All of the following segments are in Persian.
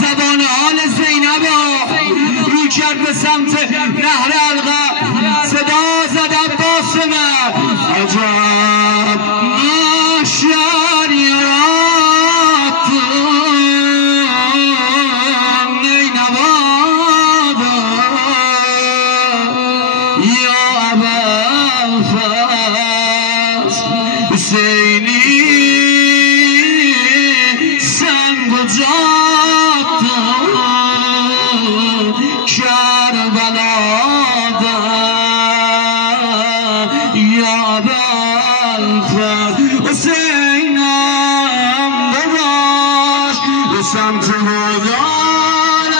زبان آل زینب رو کرد به سمت نهر القا، صدا زد عباس من عجب محشر یارات نینوادا یا ابوالفضل حسینی سنگ و جات کربلا یا ابوالفضل حسینم بباش به سمت مردان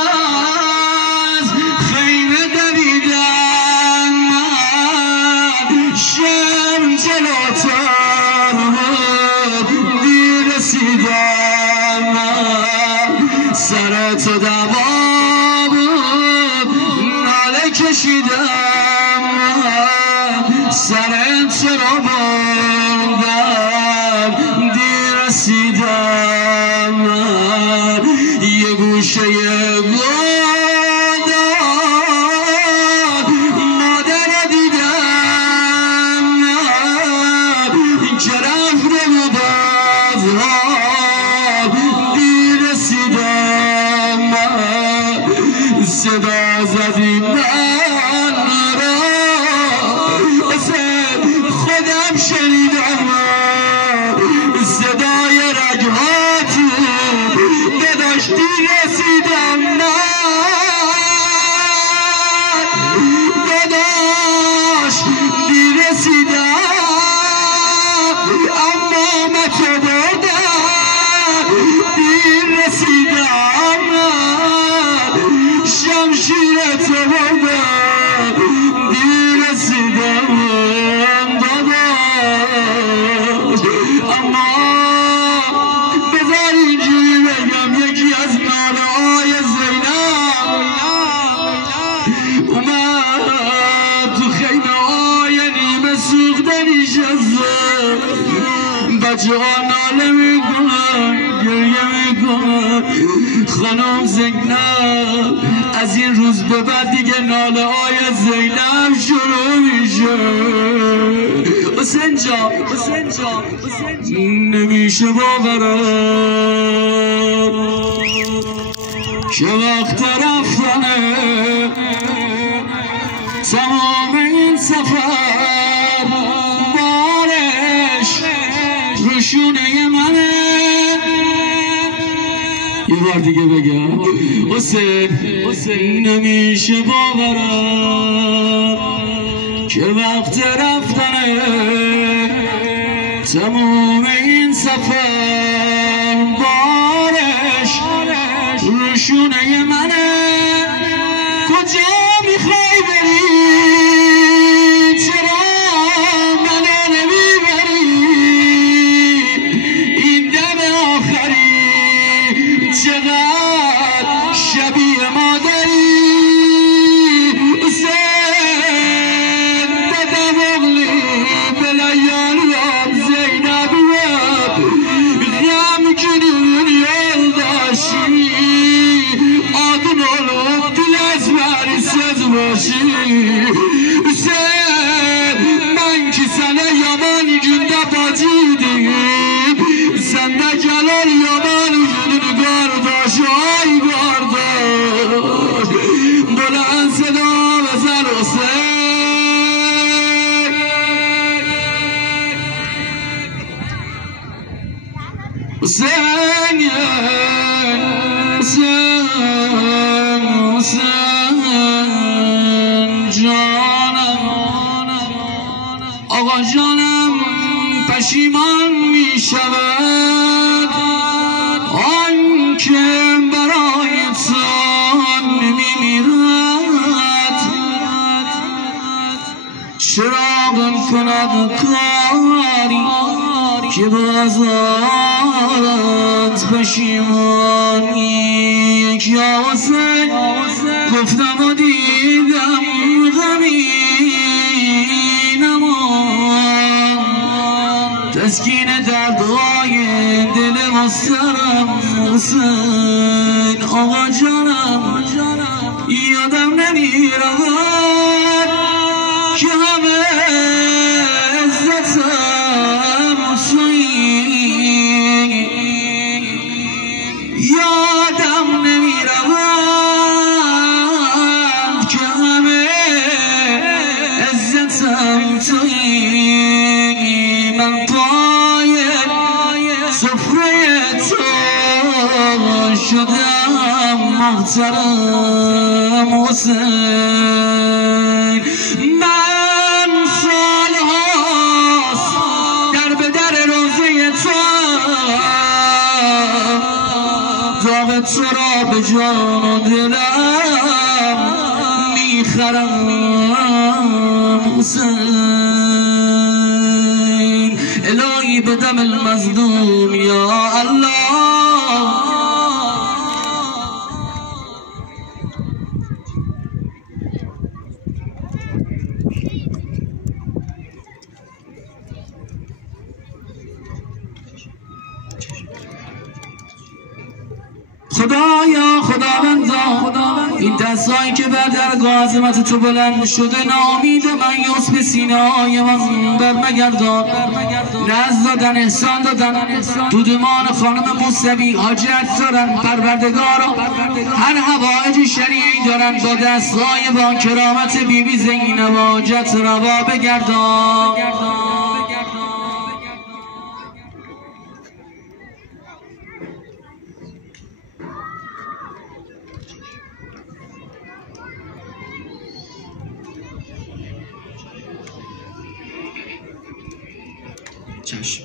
از خیمه دویدم من شم جلوتر دیر رسیدم من سر تو دوا بود ناله کشیدم من سر تو رو بردم دیر رسیدم من یه گوشه مادر رو دیدم من که رفته بود از حال دیر رسیدم من صدا زدی من را خودم شنیدم صدای رگهات داداش دیر رسیدم داداش دیر رسیدم اما من تو بردم دیر رسیدم شمشیر تو بردم دیر رسیدم داداش اما بذار اینجوری بگم یکی از ناله های زینب اومد تو خیمه های نیمه سوخته نشسته بچه ها ناله میکنن گریه میکنن خانم زینب از این روز به بعد دیگه ناله های زینب شروع میشه حسین جان نمیشه باورم که وقت رفتنه تمام این سفر بارش روشونه منه یه بار دیگه بگم حسین نمیشه باورم که وقت رفتنه تمام این سفر بارش روشونه منه کجا میخوای بری چرا منو نمیبری این دم آخری چقدر شبیه مادری حسین دادم اغلی بلیالیم زینبیم غم کنون یلداشی آدون اولو دل از مریسز باشی حسین من کی سنه yaman günde bacıydım sen de gelal yaman günün kardeş ay kardeş bulan seda bezer Hüseyin Hüseyin جانم آقا جانم پشیمان میشه می شود آن که برای تو می میرد چراغ کند کاری که بازارت پشیمانی یا حسین گفتم و دیدم غمی نمان تسکین دردهای دل مسترم حسین آقا جانم یادم نمیرود که همه عزتم حسین یادم نمیرود که همه عزتم تویی من پای سفره تو شدم محترم حسین من سالهاست در به در روزه تو داغ تو را به جان و دلم میخرم حسین الهی به دم المظلوم یا الله خدایا خداوندا این دستایی که بر درگاه عظمت تو بلند شده ناامید مایوس به سینه های من برمگردان نزد دادن احسان دادن دودمان خانم موسوی حاجت دارن پروردگارا هر حوائج شریعی دارن با دستای با کرامت بیبی زینب حاجت روا بگردان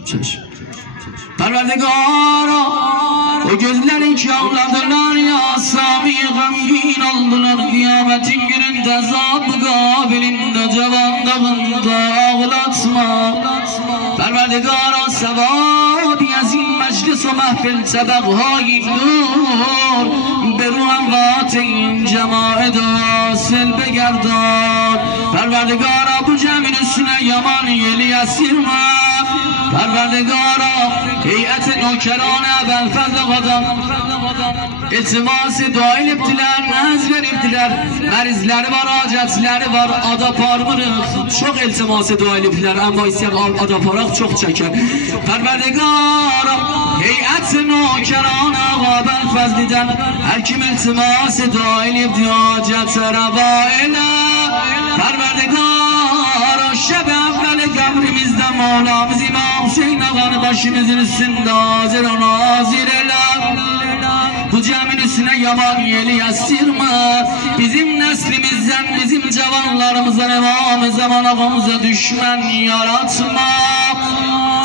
چشم پروردگارا o gözlerin kâladılar ya sami gamgin oldular kıyametin gününde azap mukabilinde cevandağında ağlatma Perverdigara sevabi az این مجلس و محفل طبقهای نور به رو اموات این جماعت حاصل بگردان پروردگارا bu cem'in üstüne yaman yeli yasirma پروردگارا هیئت نوکران ابوالفضل قدام التماس dahil ettiler, naz veriptiler. Mərizləri var, hacətləri var, ada parmırıq. Çox iltiması dahil ettiler, amma istəyək ada paraq çox çəkər. Pərverdigara, heyət nökəran ابوالفضلdən hər kim iltiması dahil etdi, hacətə rəva elə. Pərverdigara, şəb əvvəl qəbrimizdə Mevlamız İmam Hüseyin ağanı başımızın üstündə hazır o nazir elə. Bu cəmin üstüne yaman yeli yastirma bizim neslimizden bizim cavanlarımızdan evamı zaman ağamıza düşman yaratma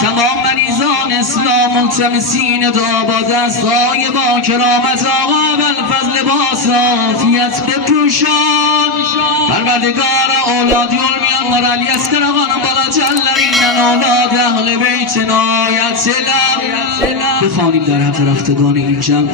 tamamen izan İslam'ın temsine daba destay ba keramet ağa vel fazl ba safiyet bepuşan Perverdigara evladı olmayanlar Ali Esker ağanın balacellerinden evladı ehl-i beytin ayet selam بخوانیم در حق رفتگان این جمع